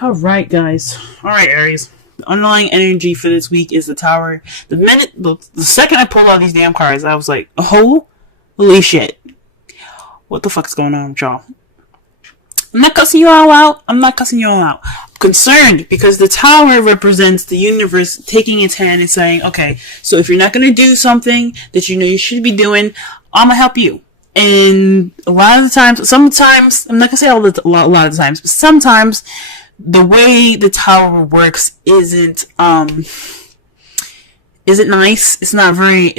Alright, guys. Alright, Aries. The underlying energy for this week is the Tower. The second I pulled out these damn cards, I was like, holy shit. What the fuck is going on with y'all? I'm not cussing you all out. I'm concerned because the Tower represents the universe taking its hand and saying, okay, so if you're not going to do something that you know you should be doing, I'm going to help you. And a lot of the times, sometimes, I'm not going to say a lot of the times, but sometimes the way the Tower works isn't nice. It's not very,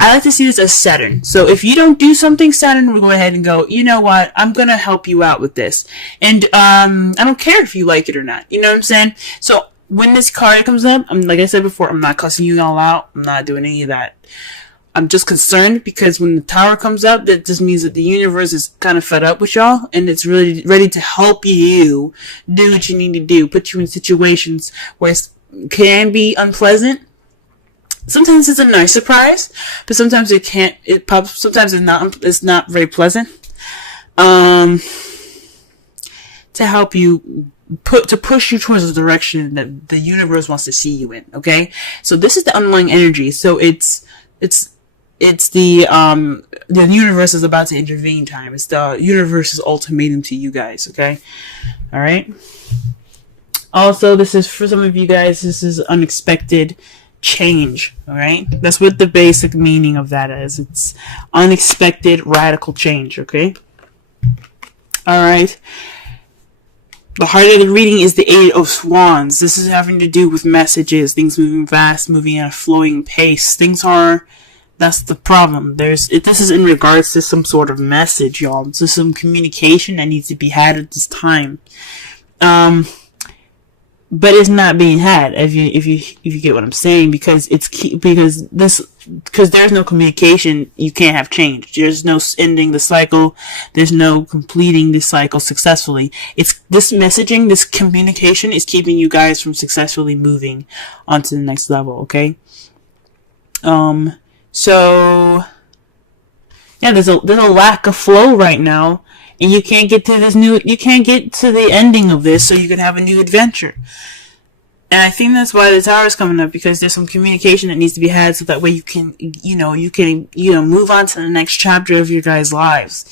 I like to see this as Saturn. So if you don't do something, Saturn will go ahead and go, you know what, I'm gonna help you out with this. And, I don't care if you like it or not. You know what I'm saying? So when this card comes up, like I said before, I'm not cussing you all out. I'm not doing any of that. I'm just concerned because when the Tower comes up, that just means that the universe is kind of fed up with y'all and it's really ready to help you do what you need to do, put you in situations where it can be unpleasant. Sometimes it's a nice surprise, but sometimes sometimes it's not very pleasant. To help you to push you towards the direction that the universe wants to see you in, okay? So this is the underlying energy. So it's the universe is about to intervene time. It's the universe's ultimatum to you guys, okay? Alright? Also, this is, for some of you guys, this is unexpected change, alright? That's what the basic meaning of that is. It's unexpected radical change, okay? Alright? The heart of the reading is the Eight of Swands. This is having to do with messages, things moving fast, moving at a flowing pace. That's the problem. This is in regards to some sort of message, y'all. This is some communication that needs to be had at this time. But it's not being had, if you get what I'm saying, because because there's no communication, you can't have change. There's no ending the cycle. There's no completing the cycle successfully. It's this messaging, this communication is keeping you guys from successfully moving on to the next level, okay? So yeah, there's a lack of flow right now, and you can't get to the ending of this so you can have a new adventure. And I think that's why the Tower is coming up, because there's some communication that needs to be had so that way you can move on to the next chapter of your guys' lives.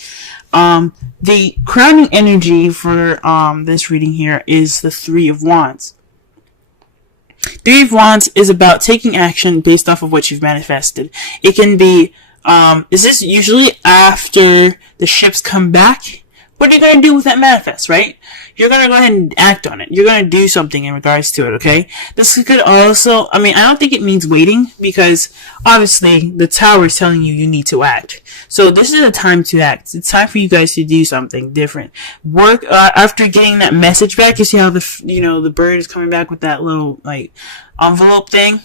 The crowning energy for this reading here is the Three of Wands. Three of Wands is about taking action based off of what you've manifested. It can be, is this usually after the ships come back? What are you going to do with that manifest, right? You're going to go ahead and act on it. You're going to do something in regards to it, okay? This could also, I don't think it means waiting, because obviously the Tower is telling you need to act. So this is a time to act. It's time for you guys to do something different. Work, after getting that message back, you see how the bird is coming back with that little, envelope thing?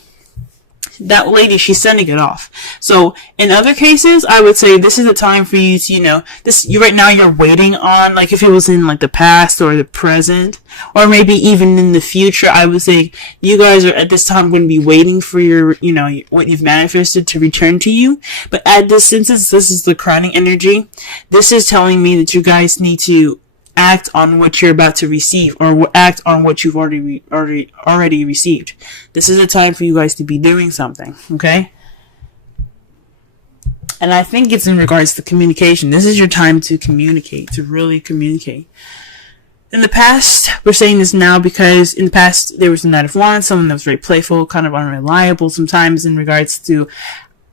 That lady, she's sending it off. So in other cases, I would say this is a time for you to, right now you're waiting on, if it was in the past or the present, or maybe even in the future, I would say you guys are at this time going to be waiting for your, what you've manifested to return to you. But since this is the crowning energy, this is telling me that you guys need to act on what you're about to receive, or act on what you've already received. This is a time for you guys to be doing something, okay? And I think it's in regards to communication. This is your time to communicate, to really communicate. In the past, we're saying this now because in the past there was the Knight of Wands, someone that was very playful, kind of unreliable sometimes in regards to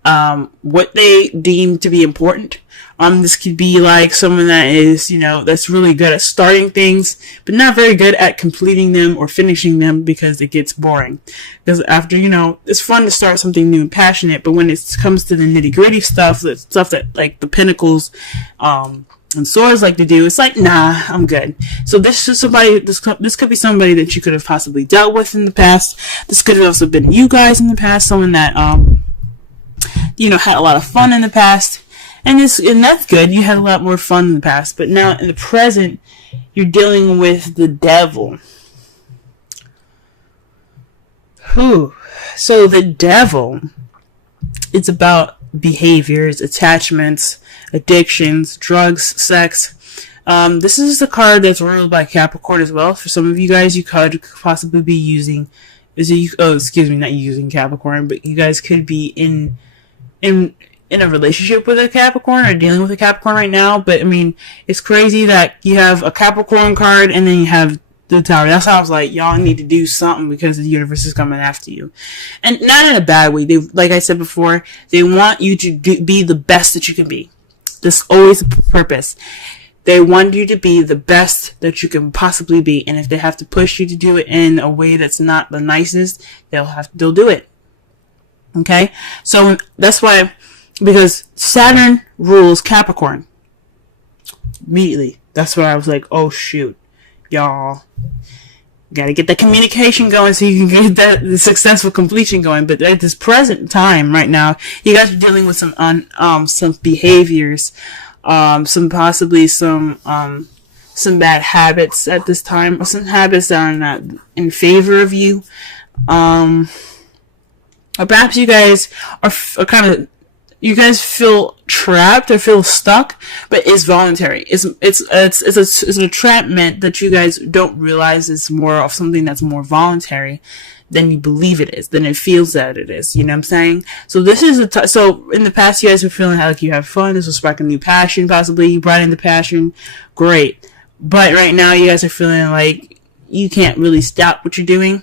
what they deem to be important. This could be someone that is, that's really good at starting things, but not very good at completing them or finishing them, because it gets boring. Because after, it's fun to start something new and passionate, but when it comes to the nitty gritty stuff, the stuff that the Pentacles, and Swords like to do, it's nah, I'm good. So this is somebody, this could be somebody that you could have possibly dealt with in the past. This could have also been you guys in the past, someone that, had a lot of fun in the past. And that's good. You had a lot more fun in the past. But now, in the present, you're dealing with the devil. So the devil, it's about behaviors, attachments, addictions, drugs, sex, This is a card that's ruled by Capricorn as well. For some of you guys, you could possibly be using, not using Capricorn, but you guys could be in a relationship with a Capricorn or dealing with a Capricorn right now. But I mean, it's crazy that you have a Capricorn card and then you have the Tower. That's how I was like, y'all need to do something because the universe is coming after you, and not in a bad way. They, like I said before, they want you to be the best that you can be. That's always the purpose. They want you to be the best that you can possibly be, and if they have to push you to do it in a way that's not the nicest, they'll do it. Okay, so that's why, because Saturn rules Capricorn. Immediately, that's why I was like, oh shoot, y'all gotta get the communication going so you can get the successful completion going. But at this present time right now, you guys are dealing with some behaviors, some bad habits at this time, or some habits that are not in favor of you, or perhaps you guys are kind of, you guys feel trapped or feel stuck, but it's voluntary. It's an entrapment that you guys don't realize is more of something that's more voluntary than you believe it is, than it feels that it is. You know what I'm saying? So this is so in the past, you guys were feeling like you have fun. This will spark a new passion, possibly. You brought in the passion. Great. But right now, you guys are feeling like you can't really stop what you're doing.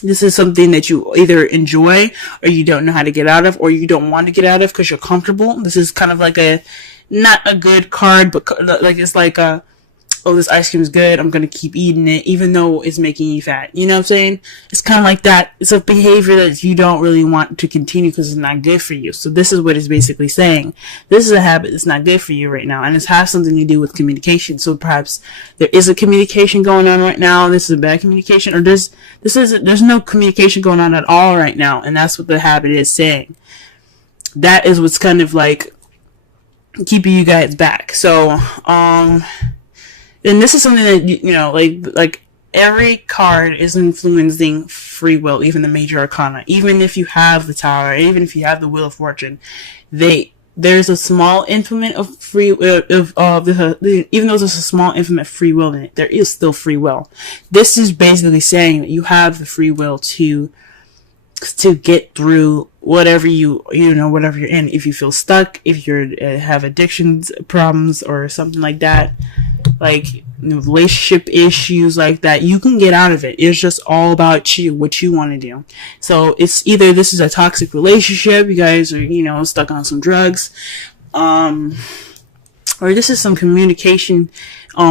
This is something that you either enjoy or you don't know how to get out of, or you don't want to get out of because you're comfortable. This is kind of like not a good card, but like it's like oh, this ice cream is good, I'm going to keep eating it, even though it's making you fat. You know what I'm saying? It's kind of like that. It's a behavior that you don't really want to continue because it's not good for you. So this is what it's basically saying. This is a habit that's not good for you right now, and it has something to do with communication. So perhaps there is a communication going on right now. This is a bad communication, or there's no communication going on at all right now, and that's what the habit is saying. That is what's kind of like keeping you guys back. So, and this is something that, you know, like every card is influencing free will, even the major arcana. Even if you have the Tower, even if you have the Wheel of Fortune, there's a small implement of free will, even though there's a small implement free will in it, there is still free will. This is basically saying that you have the free will to get through whatever whatever you're in. If you feel stuck, if you have addictions problems or something like that, like relationship issues like that, you can get out of it. It's just all about you, what you want to do. So it's either this is a toxic relationship, you guys are, stuck on some drugs, or this is some communication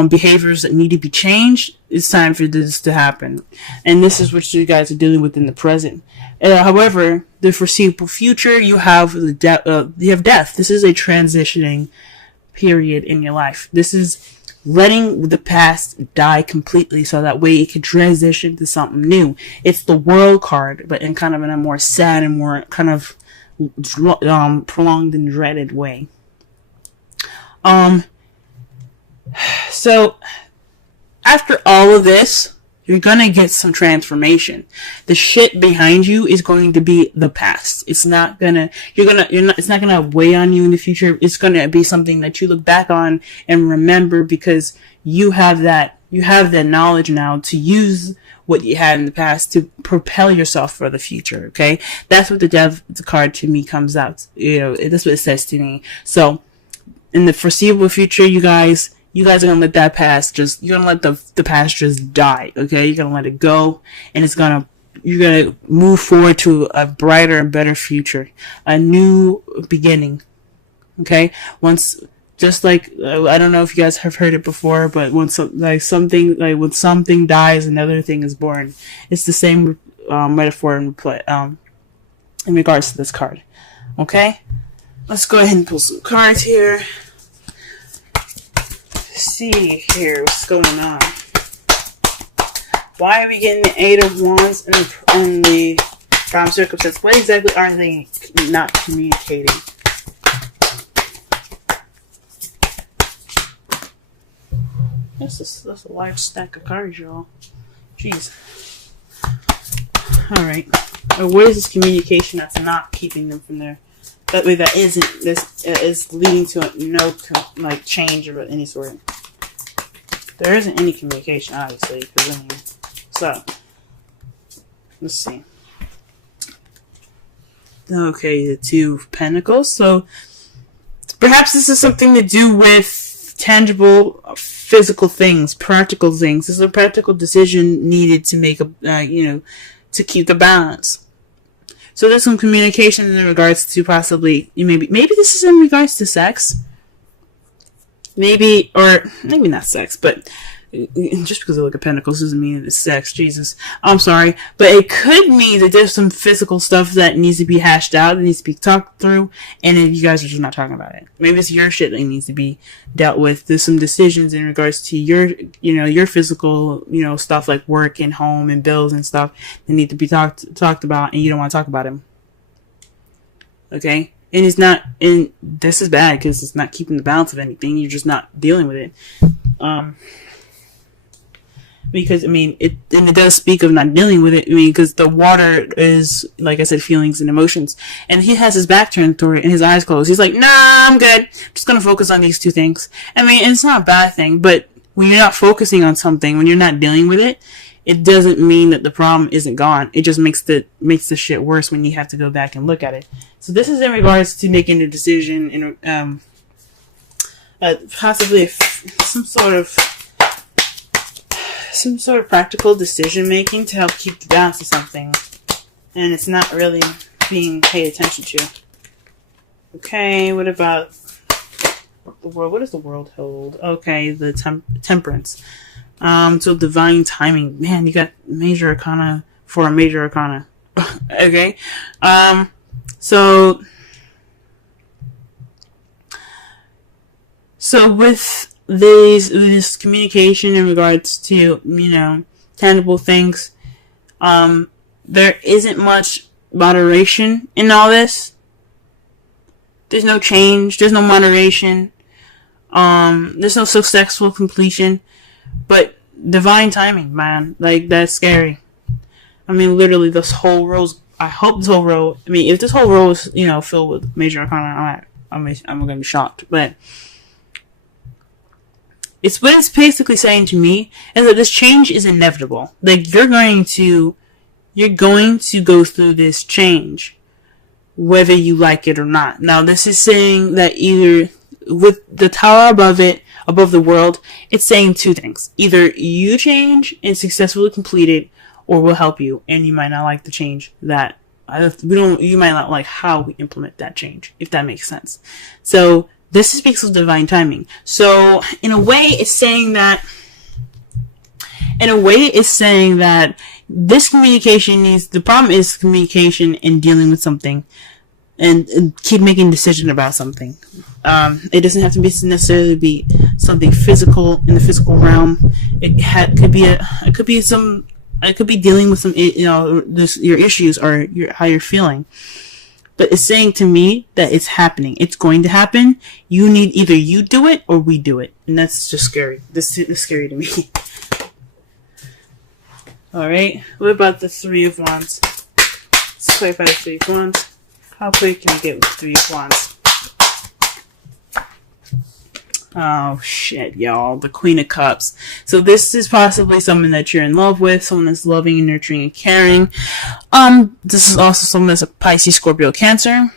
behaviors that need to be changed. It's time for this to happen. And this is what you guys are dealing with in the present. However, the foreseeable future, you have death. This is a transitioning period in your life. This is letting the past die completely so that way it can transition to something new. It's the World card, but in kind of in a more sad and more kind of prolonged and dreaded way. So after all of this, you're gonna get some transformation. The shit behind you is going to be the past. It's not gonna weigh on you in the future. It's gonna be something that you look back on and remember, because you have that knowledge now to use what you had in the past to propel yourself for the future. Okay, that's what the Death card to me comes out. That's what it says to me. So in the foreseeable future, you guys are gonna let that past you're gonna let the past just die, okay? You're gonna let it go, and you're gonna move forward to a brighter and better future, a new beginning, okay? Just like, I don't know if you guys have heard it before, but when something dies, another thing is born. It's the same metaphor in regards to this card, okay? Let's go ahead and pull some cards here. See here what's going on. Why are we getting the Eight of Wands and the Prime Circumstance? What exactly are they not communicating? That's a large stack of cards, y'all. Jeez. Alright. What is this communication that's not keeping them from there? That way, that is leading to no change of any sort. There isn't any communication, obviously. So, let's see. Okay, the Two of Pentacles. So, perhaps this is something to do with tangible, physical things, practical things. This is a practical decision needed to make to keep the balance. So there's some communication in regards to possibly, maybe this is in regards to sex. Maybe not sex, but just because I look at pentacles doesn't mean it's sex. Jesus. I'm sorry. But it could mean that there's some physical stuff that needs to be hashed out, that needs to be talked through, and if you guys are just not talking about it. Maybe it's your shit that needs to be dealt with. There's some decisions in regards to your physical, stuff like work and home and bills and stuff that need to be talked about, and you don't want to talk about them. Okay? And this is bad because it's not keeping the balance of anything. You're just not dealing with it. Because, it does speak of not dealing with it. Because the water is, like I said, feelings and emotions. And he has his back turned toward it and his eyes closed. He's like, nah, I'm good. I'm just going to focus on these two things. It's not a bad thing, but when you're not focusing on something, when you're not dealing with it, it doesn't mean that the problem isn't gone. It just makes the shit worse when you have to go back and look at it. So this is in regards to making a decision in, possibly some sort of practical decision making to help keep the balance of something, and it's not really being paid attention to. Okay, what about the world? What does the world hold? Okay, the temperance. So divine timing. Man, you got major arcana for a major arcana. Okay, so with this communication in regards to, tangible things, there isn't much moderation in all this. There's no change, there's no moderation, there's no successful completion, but divine timing, man, like, that's scary. Literally, this whole row's, I hope this whole row, if this whole row is, filled with major arcana, I'm gonna be shocked, but it's what it's basically saying to me is that this change is inevitable. Like, you're going to go through this change, whether you like it or not. Now, this is saying that either with the tower above the world, it's saying two things. Either you change and successfully complete it, or we'll help you, and you might not like the change that you might not like how we implement that change, if that makes sense. So, this speaks of divine timing. So, in a way, it's saying that this communication the problem is communication and dealing with something, and keep making decisions about something. It doesn't have to necessarily be something physical in the physical realm. It could be dealing with some, your issues or how you're feeling. But it's saying to me that it's happening. It's going to happen. Either you do it or we do it. And that's just scary. This is scary to me. Alright. What about the Three of Wands? Let's clarify the Three of Wands. How quick can I get with the Three of Wands? Oh, shit, y'all. The Queen of Cups. So this is possibly someone that you're in love with, someone that's loving and nurturing and caring. This is also someone that's a Pisces, Scorpio, Cancer.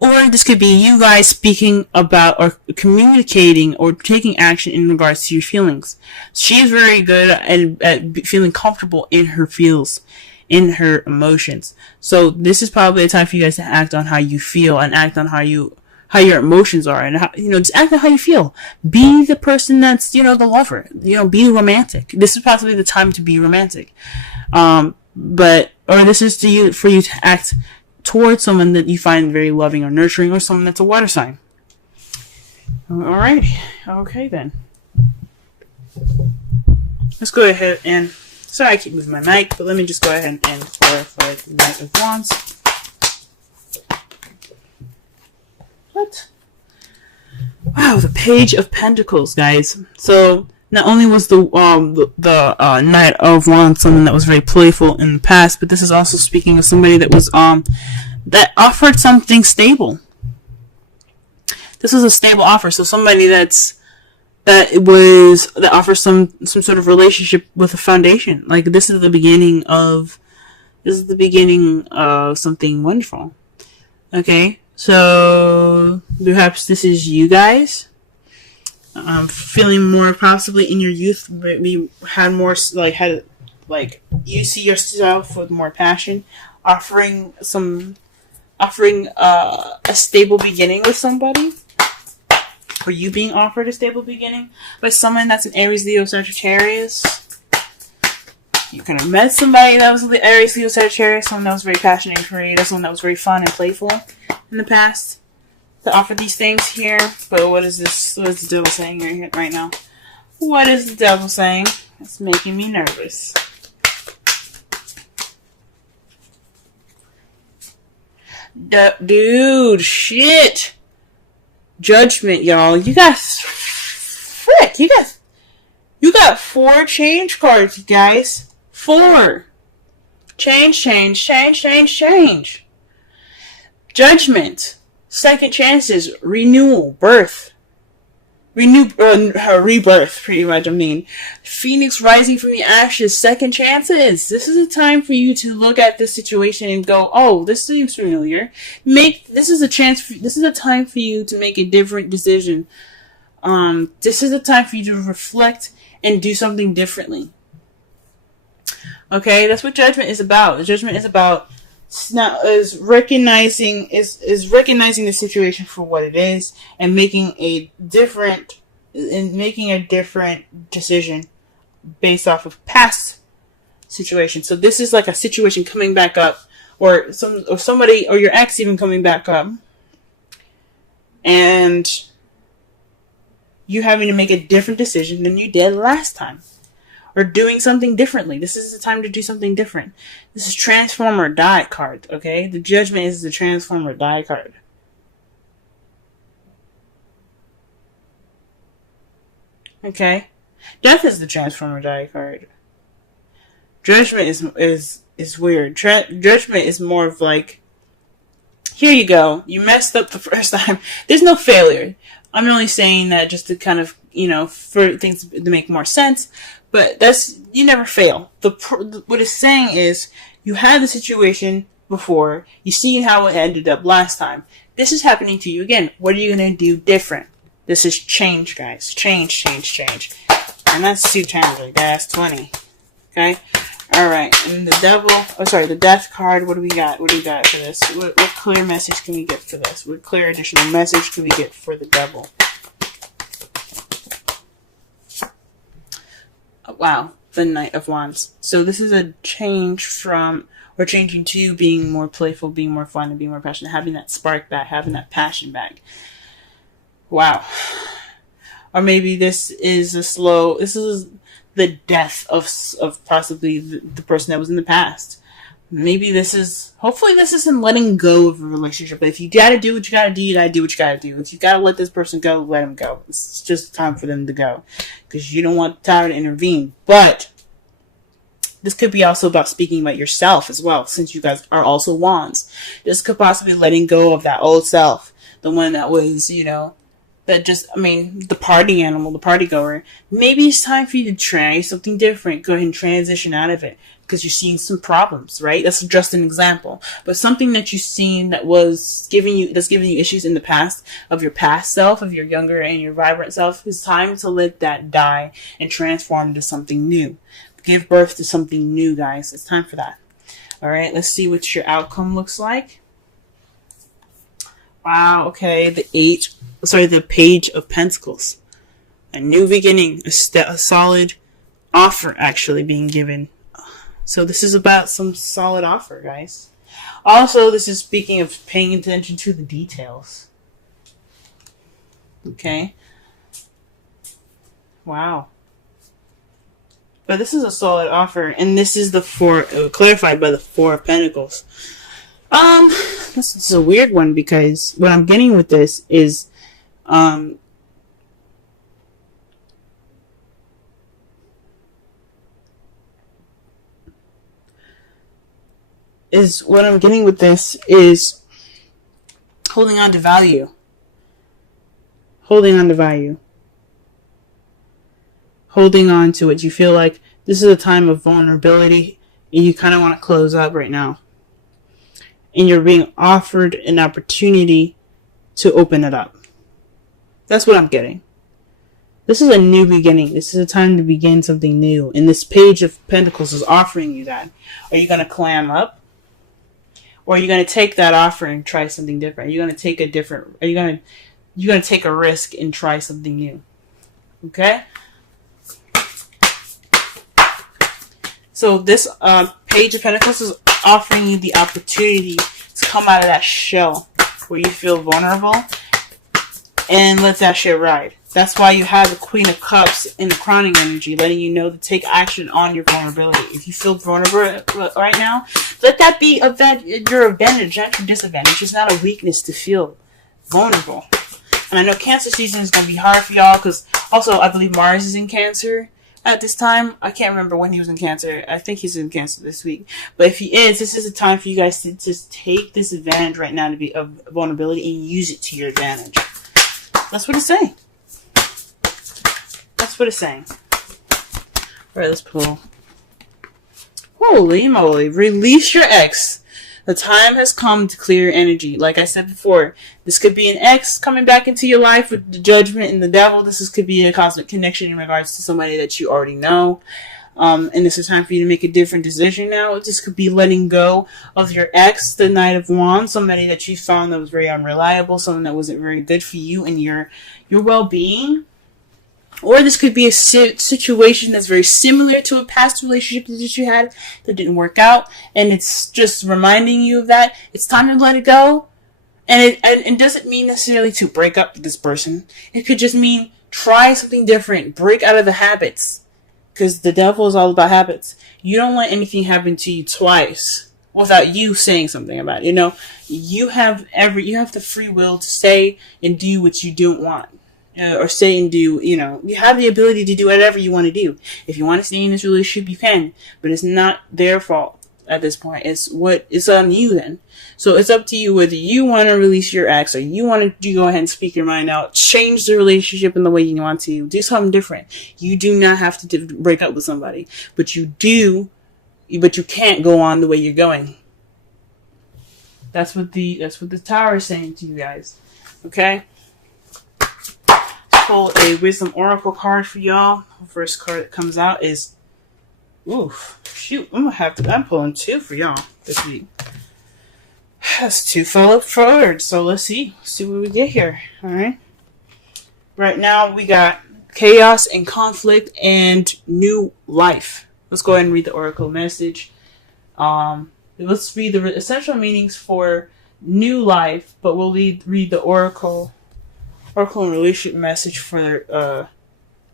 Or this could be you guys speaking about or communicating or taking action in regards to your feelings. She's very good at feeling comfortable in her feels, in her emotions. So this is probably a time for you guys to act on how you feel and act on how your emotions are, and how, just act on how you feel. Be the person that's, the lover. Be romantic. This is possibly the time to be romantic. Or this is for you to act towards someone that you find very loving or nurturing, or someone that's a water sign. Alrighty. Okay then. Let's go ahead and, sorry I keep moving my mic, but let me just go ahead and clarify the Knight of Wands. What? Wow, the Page of Pentacles, guys. So, not only was the Knight of Wands someone that was very playful in the past, but this is also speaking of somebody that was that offered something stable. This was a stable offer, so somebody that's that offers some sort of relationship with a foundation. Like this is the beginning of something wonderful. Okay, so perhaps this is you guys. Feeling more possibly in your youth, maybe you see yourself with more passion, offering a stable beginning with somebody, or you being offered a stable beginning by someone that's an Aries, Leo, Sagittarius. You kind of met somebody that was the Aries, Leo, Sagittarius, someone that was very passionate and creative, someone that was very fun and playful in the past, to offer these things here. But what is this? What is the devil saying right now? What is the devil saying? It's making me nervous. Dude, shit. Judgment, y'all. You got 4 change cards, you guys. 4. Change. Judgment. Second chances. Renewal. Rebirth, pretty much. I mean, Phoenix rising from the ashes. Second chances. This is a time for you to look at this situation and go, "Oh, this seems familiar." This is a time for you to make a different decision. This is a time for you to reflect and do something differently. Okay, that's what judgment is about. Judgment is about recognizing the situation for what it is and making a different decision based off of past situations. So this is like a situation coming back up, or somebody or your ex even coming back up, and you having to make a different decision than you did last time. Or doing something differently. This is the time to do something different. This is Transform or Die card, okay? The Judgment is the Transform or Die card. Okay? Death is the Transform or Die card. Judgment is weird. Judgment is more of like, here you go. You messed up the first time. There's no failure. I'm only saying that just to kind of, for things to make more sense. But you never fail. What it's saying is, you had the situation before, you see how it ended up last time. This is happening to you again. What are you going to do different? This is change, guys. Change. And that's 2 times, like that's 20. Okay? Alright, and the Death card, what do we got? For this? What clear message can we get for this? What clear additional message can we get for the Devil? Wow, the Knight of Wands. So this is a change we're changing to being more playful, being more fun, and being more passionate, having that spark back, having that passion back. Wow. Or maybe this is the death of possibly the person that was in the past. Maybe hopefully this isn't letting go of a relationship. But if you gotta do what you gotta do, you gotta do what you gotta do. If you gotta let this person go, let them go. It's just time for them to go. Because you don't want time to intervene. But this could be also about speaking about yourself as well, since you guys are also wands. This could possibly letting go of that old self. The one that was, the party animal, the party goer. Maybe it's time for you to try something different. Go ahead and transition out of it. Because you're seeing some problems, right? That's just an example. But something that you've seen that's giving you issues in the past, of your past self, of your younger and your vibrant self, it's time to let that die and transform into something new. Give birth to something new, guys. It's time for that. Alright, let's see what your outcome looks like. Wow, okay. The Page of Pentacles. A new beginning. A solid offer actually being given. So this is about some solid offer, guys. Also, this is speaking of paying attention to the details. Okay. Wow. But this is a solid offer, and this is clarified by the 4 of Pentacles. This is a weird one, because what I'm getting with this is, holding on to value. holding on to it. You feel like this is a time of vulnerability and you kind of want to close up right now. And you're being offered an opportunity to open it up. That's what I'm getting. This is a new beginning. This is a time to begin something new. And this Page of Pentacles is offering you that. Are you going to clam up? Or are you going to take that offer and try something different? Are you going to take you're going to take a risk and try something new? Okay? So this Page of Pentacles is offering you the opportunity to come out of that shell where you feel vulnerable and let that shit ride. That's why you have the Queen of Cups in the crowning energy, letting you know to take action on your vulnerability. If you feel vulnerable right now, let that be your advantage, not your disadvantage. It's not a weakness to feel vulnerable. And I know Cancer season is going to be hard for y'all because also I believe Mars is in Cancer at this time. I can't remember when he was in Cancer. I think he's in Cancer this week. But if he is, this is a time for you guys to just take this advantage right now to be of vulnerability and use it to your advantage. That's what it's saying. That's what it's saying. Alright, let's pull. Holy moly. Release your ex. The time has come to clear energy. Like I said before, this could be an ex coming back into your life with the Judgment and the Devil. Could be a cosmic connection in regards to somebody that you already know. And this is time for you to make a different decision now. This could be letting go of your ex, the Knight of Wands, somebody that you found that was very unreliable, someone that wasn't very good for you and your well-being. Or this could be a situation that's very similar to a past relationship that you had that didn't work out. And it's just reminding you of that. It's time to let it go. And it doesn't mean necessarily to break up with this person. It could just mean try something different. Break out of the habits. Because the Devil is all about habits. You don't let anything happen to you twice without you saying something about it. You know, you have the free will to say and do what you don't want. Or say and do, you have the ability to do whatever you want to do. If you want to stay in this relationship, you can. But it's not their fault at this point. It's on you then. So it's up to you whether you want to release your ex or you want to go ahead and speak your mind out. Change the relationship in the way you want to. Do something different. You do not have to break up with somebody. But you can't go on the way you're going. That's what the Tower is saying to you guys. Okay? Pull a Wisdom Oracle card for y'all. First card that comes out is, I'm pulling two for y'all this week. That's two fell up forward. So let's see what we get here. All right. Right now we got chaos and conflict and new life. Let's go ahead and read the Oracle message. Let's read the essential meanings for new life, but we'll read the Oracle and relationship message for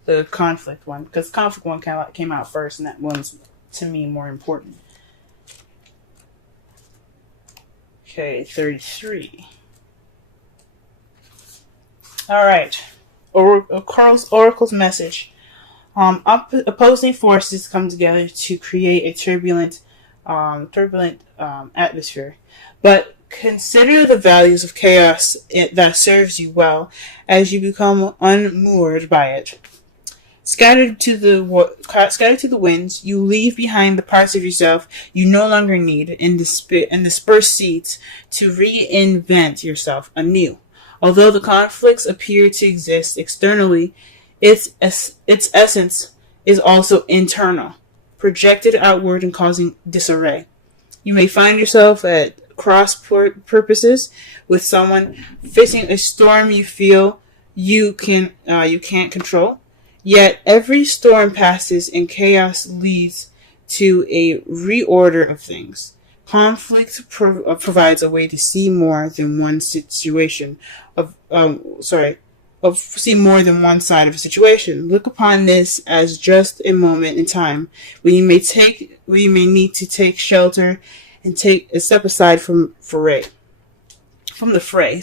the conflict one, because the conflict one came out first, and that one's to me more important. Okay, 33. All right, Oracle's message. Opposing forces come together to create a turbulent atmosphere, but consider the values of chaos that serves you well as you become unmoored by it. Scattered to the winds, you leave behind the parts of yourself you no longer need and disperse seeds to reinvent yourself anew. Although the conflicts appear to exist externally, its essence is also internal, projected outward and causing disarray. You may find yourself at cross purposes with someone facing a storm you feel you can't control. Yet every storm passes and chaos leads to a reorder of things. Conflict provides a way to see more than one situation see more than one side of a situation. Look upon this as just a moment in time when you may need to take shelter and take a step aside from the fray.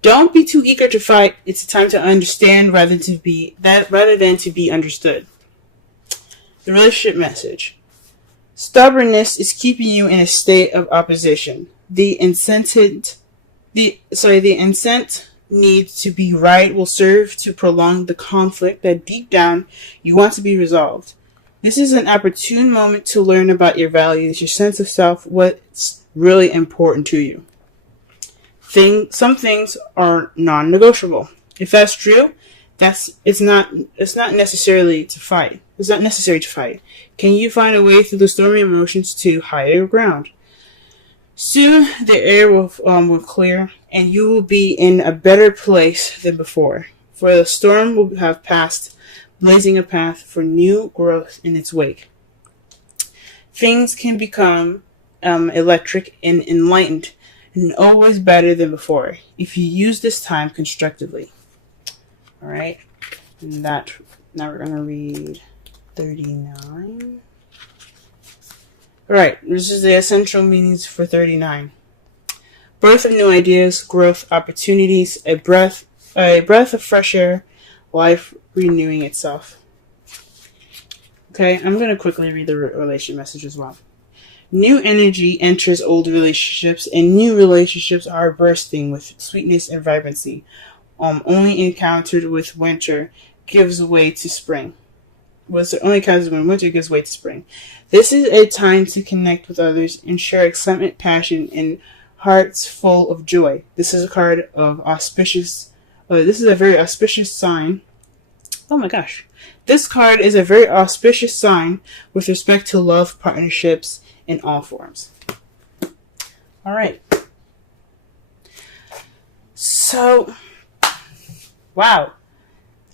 Don't be too eager to fight. It's a time to understand rather than to be understood. The relationship message. Stubbornness is keeping you in a state of opposition. The need to be right will serve to prolong the conflict that deep down you want to be resolved. This is an opportune moment to learn about your values, your sense of self, what's really important to you. Some things are non-negotiable. If that's true, it's not necessarily to fight. It's not necessary to fight. Can you find a way through the stormy emotions to higher ground? Soon the air will clear, and you will be in a better place than before. For the storm will have passed, blazing a path for new growth in its wake. Things can become electric and enlightened, and always better than before, if you use this time constructively. Alright, and now we're going to read 39. Alright, this is the essential meanings for 39. Birth of new ideas, growth, opportunities, a breath of fresh air, life renewing itself. Okay, I'm going to quickly read the relation message as well. New energy enters old relationships, and new relationships are bursting with sweetness and vibrancy. Only encountered with winter gives way to spring. Only encountered when winter gives way to spring. This is a time to connect with others and share excitement, passion, and hearts full of joy. This is a card of auspicious. This is a very auspicious sign. Oh my gosh. This card is a very auspicious sign with respect to love, partnerships, in all forms. Alright. So, wow.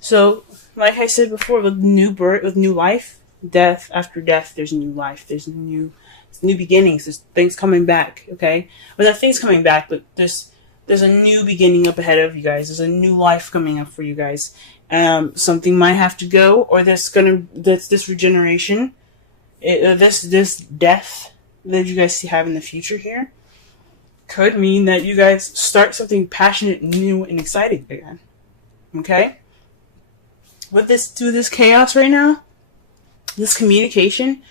So, like I said before, with new birth, with new life, death after death, there's new life. There's new beginnings. There's things coming back, okay? Well, not things coming back, but there's a new beginning up ahead of you guys. There's a new life coming up for you guys. Something might have to go, or that's this regeneration, this death that you guys have in the future here could mean that you guys start something passionate, new, and exciting again. Okay? With this chaos right now, this communication,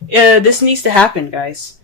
this needs to happen, guys.